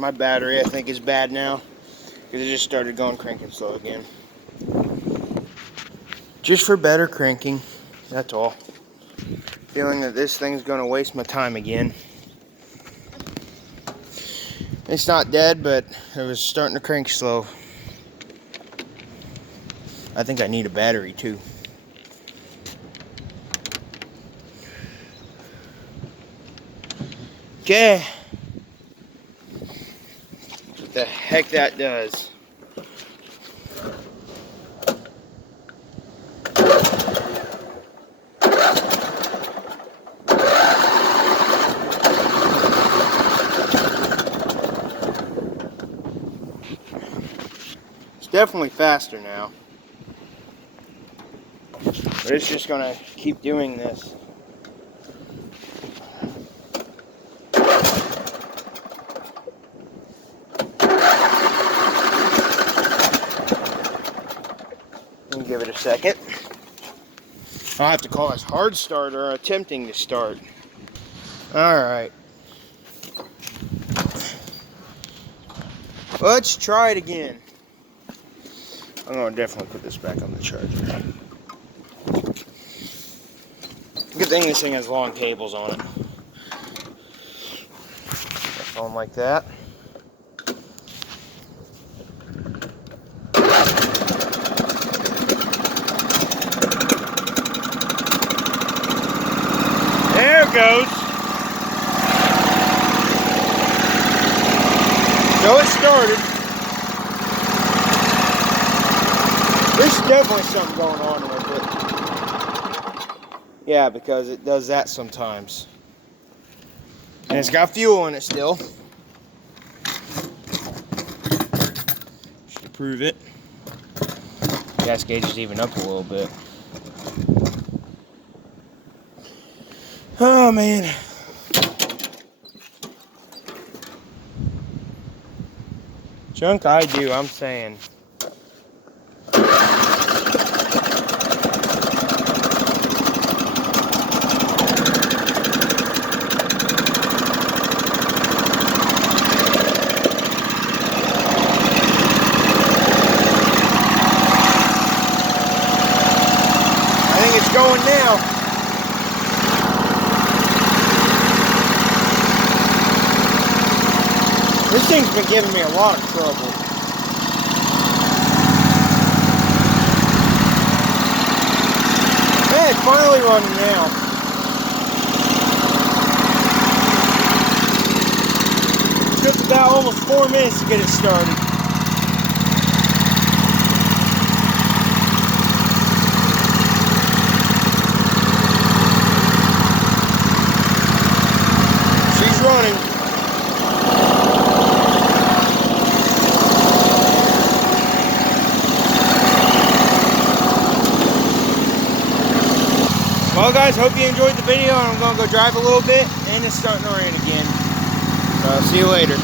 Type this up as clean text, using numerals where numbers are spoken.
my battery I think is bad now, because it just started going cranking slow again. Just for better cranking, that's all. Feeling that this thing's going to waste my time again. It's not dead, but it was starting to crank slow. I think I need a battery too. Okay. What the heck that does. It's definitely faster now. But it's just gonna keep doing this. Give it a second. I'll have to call this hard start or attempting to start. Alright. Let's try it again. I'm going to definitely put this back on the charger. Good thing this thing has long cables on it. A phone like that. There it goes. So it started. There's definitely something going on with it. Yeah, because it does that sometimes. And it's got fuel in it still. Should prove it. Gas gauge is even up a little bit. Oh man. Junk I do, I'm saying. I think it's going now. This thing's been giving me a lot of trouble. Hey, it's finally running now. It took about almost 4 minutes to get it started. She's running. Well guys, hope you enjoyed the video. I'm going to go drive a little bit, and it's starting to rain again. So I'll see you later.